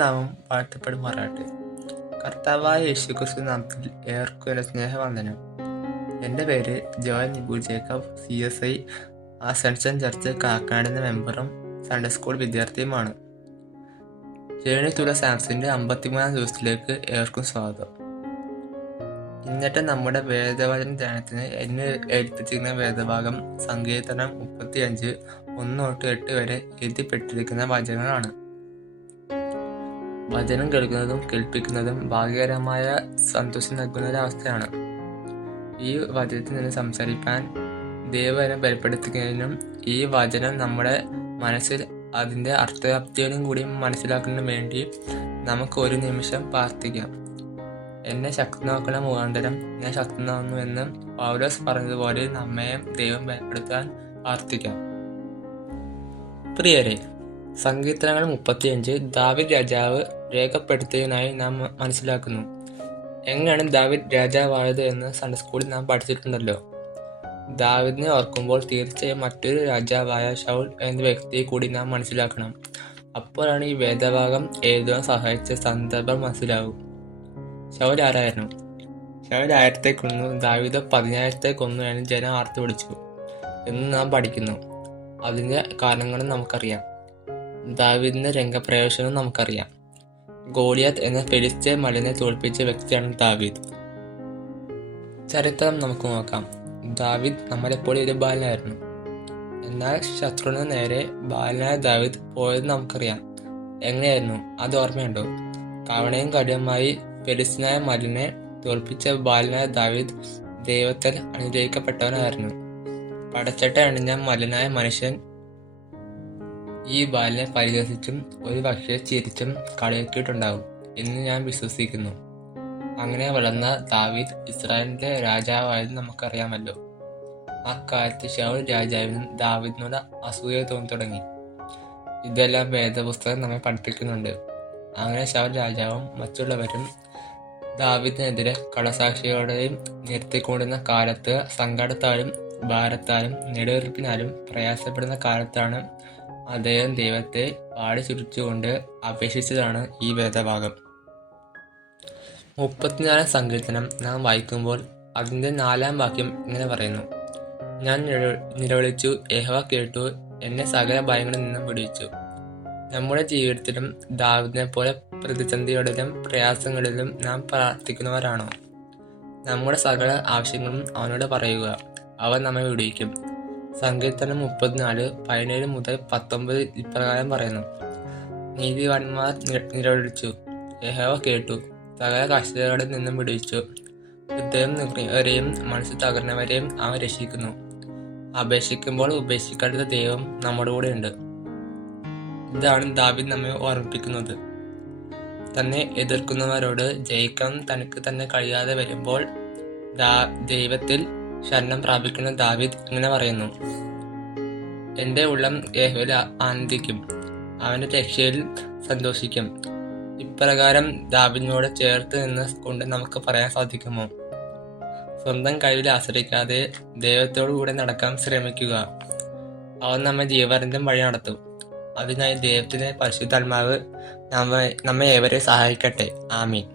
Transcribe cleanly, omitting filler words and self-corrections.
നാമം വാഴ്ത്തപ്പെടുമാറാട്ടെ. കർത്താവായ യേശുക്രിസ്തു നാമത്തിൽ ഏവർക്കും എൻ്റെ സ്നേഹവന്ദനം. എൻ്റെ പേര് Joel Nibu Jacob, CSI Ascension Church കാക്കാടിൻ്റെ മെമ്പറും സൺഡേ സ്കൂൾ വിദ്യാർത്ഥിയുമാണ്. ജേണി ടു ദ സാംസിൻ്റെ 53-ാം ദിവസത്തിലേക്ക് ഏവർക്കും സ്വാഗതം. ഇന്നത്തെ നമ്മുടെ വേദവചന ധ്യാനത്തിന് എന്നെ ഏൽപ്പിച്ചിരിക്കുന്ന വേദഭാഗം സങ്കീർത്തനം 35 1-8 വരെ എഴുതിപ്പെട്ടിരിക്കുന്ന വചനങ്ങളാണ്. വചനം കേൾക്കുന്നതും കേൾപ്പിക്കുന്നതും ഭാഗ്യകരമായ സന്തോഷം നൽകുന്ന ഒരവസ്ഥയാണ്. ഈ വചനത്തിൽ നിന്ന് സംസാരിക്കാൻ ദൈവവചനം ബലപ്പെടുത്തുന്നതിനും ഈ വചനം നമ്മുടെ മനസ്സിൽ അതിൻ്റെ അർത്ഥവ്യാപ്തിയോടും കൂടി മനസ്സിലാക്കുന്നതിനും വേണ്ടി നമുക്ക് ഒരു നിമിഷം പ്രാർത്ഥിക്കാം. എന്നെ ശക്തനാക്കുന്ന മുഖാന്തരം ഞാൻ ശക്തനാകുന്നു എന്ന് പൗലോസ് പറഞ്ഞതുപോലെ നമ്മെ ദൈവം ബലപ്പെടുത്താൻ പ്രാർത്ഥിക്കാം. പ്രിയരെ, സങ്കീർത്തനങ്ങൾ 35 ദാവീദ് രാജാവ് രേഖപ്പെടുത്തിയതിനായി നാം മനസ്സിലാക്കുന്നു. എങ്ങനെയാണ് ദാവീദ് രാജാവായത് എന്ന് സൺഡേ സ്കൂളിൽ നാം പഠിച്ചിട്ടുണ്ടല്ലോ. ദാവീദിനെ ഓർക്കുമ്പോൾ തീർച്ചയായും മറ്റൊരു രാജാവായ ശൗൽ എന്ന വ്യക്തിയെ കൂടി നാം മനസ്സിലാക്കണം. അപ്പോഴാണ് ഈ വേദഭാഗം എഴുതുവാൻ സഹായിച്ച സന്ദർഭം മനസ്സിലാകും. ശൗൽ ആരായിരുന്നു? ശൗൽ 1000-ത്തെ കൊന്നു, ദാവീദ് 10,000-ത്തെ കൊന്നു എന്ന് ജനം ആർത്തു വിളിച്ചു എന്ന് നാം പഠിക്കുന്നു. അതിൻ്റെ കാരണങ്ങളും നമുക്കറിയാം. ദാവീദിന്റെ രംഗപ്രവേശനവും നമുക്കറിയാം. ഗോലിയാത്ത് എന്ന ഫെലിസ്ത്യ മലനെ തോൽപ്പിച്ച വ്യക്തിയാണ് ദാവീദ്. ചരിത്രം നമുക്ക് നോക്കാം. ദാവീദ് നമ്മളെപ്പോലെ ഒരു ബാലനായിരുന്നു. എന്നാൽ ശത്രുവിന് നേരെ ബാലനായ ദാവീദ് പോയത് നമുക്കറിയാം. എങ്ങനെയായിരുന്നു അത് ഓർമ്മയുണ്ടോ? കവണയും കടിയുമായി ഫെലിസ്ത്യനായ മലനെ തോൽപ്പിച്ച ബാലനായ ദാവീദ് ദൈവത്താൽ അനുഗ്രഹിക്കപ്പെട്ടവനായിരുന്നു. പടച്ചട്ട അണിഞ്ഞ മലനായ മനുഷ്യൻ ഈ ബാലനെ പരിഹസിച്ചും ഒരു പക്ഷേ ചിരിച്ചും കളിയാക്കിയിട്ടുണ്ടാകും എന്ന് ഞാൻ വിശ്വസിക്കുന്നു. അങ്ങനെ വളർന്ന ദാവീദ് ഇസ്രായേലിന്റെ രാജാവായത് നമുക്കറിയാമല്ലോ. അക്കാലത്ത് ശൗൽ രാജാവിനും ദാവീദിനോട് അസൂയ തോന്നി തുടങ്ങി. ഇതെല്ലാം വേദപുസ്തകം നമ്മെ പഠിപ്പിക്കുന്നുണ്ട്. അങ്ങനെ ശൗൽ രാജാവും മറ്റുള്ളവരും ദാവീദിനെതിരെ കള്ളസാക്ഷികളെയും നിർത്തിക്കൊണ്ടിരുന്ന കാലത്ത് സങ്കടത്താലും ഭാരത്താലും നെടുവീർപ്പിനാലും പ്രയാസപ്പെടുന്ന കാലത്താണ് അദ്ദേഹം ദൈവത്തെ പാടി ചുരിച്ചുകൊണ്ട് അപേക്ഷിച്ചതാണ് ഈ വേദഭാഗം. 34-ാം സങ്കീർത്തനം നാം വായിക്കുമ്പോൾ അതിൻ്റെ 4-ാം വാക്യം ഇങ്ങനെ പറയുന്നു: ഞാൻ നിലവിളിച്ചു, യഹോവ കേട്ടു, എന്നെ സകല ഭയങ്ങളിൽ നിന്നും വിടുവിച്ചു. നമ്മുടെ ജീവിതത്തിലും ദാവീദിനെ പോലെ പ്രതിസന്ധികളിലും പ്രയാസങ്ങളിലും നാം പ്രാർത്ഥിക്കുന്നവരാണോ? നമ്മുടെ സകല ആവശ്യങ്ങളും അവനോട് പറയുക, അവൻ നമ്മെ വിടുവിക്കും. സങ്കീർത്തനം 34 17 മുതൽ 19 ഇപ്രകാരം പറയുന്നു: നീതിവാന്മാർ നിലവിളിച്ചു, യഹോവ കേട്ടു, സകല കഷ്ടതകളിൽ നിന്നും വിടുവിച്ചു. ഹൃദയം നിറഞ്ഞവരെയും മനസ്സ് തകർന്നവരെയും അവൻ രക്ഷിക്കുന്നു. അപേക്ഷിക്കുമ്പോൾ ഉപേക്ഷിക്കാത്ത ദൈവം നമ്മുടെ കൂടെ ഉണ്ട്. ഇതാണ് ദാവീദ് നമ്മെ ഓർമ്മിപ്പിക്കുന്നത്. തന്നെ എതിർക്കുന്നവരോട് ജയിക്കാൻ തനിക്ക് തന്നെ കഴിയാതെ വരുമ്പോൾ ദൈവത്തിൽ ശരണം പ്രാപിക്കുന്ന ദാവീദ് ഇങ്ങനെ പറയുന്നു: എൻ്റെ ഉള്ളം യഹോവയിൽ ആനന്ദിക്കും, അവൻ്റെ രക്ഷയിൽ സന്തോഷിക്കും. ഇപ്രകാരം ദാവീദിനോട് ചേർത്ത് നിന്ന് കൊണ്ട് നമുക്ക് പറയാൻ സാധിക്കുമോ? സ്വന്തം കഴിവിൽ ആശ്രയിക്കാതെ ദൈവത്തോടു കൂടെ നടക്കാൻ ശ്രമിക്കുക. അവൻ നമ്മെ ജീവന്റെ വഴി നടത്തും. അതിനായി ദൈവത്തിന്റെ പരിശുദ്ധാത്മാവ് നമ്മെ ഏവരെ സഹായിക്കട്ടെ. ആമീൻ.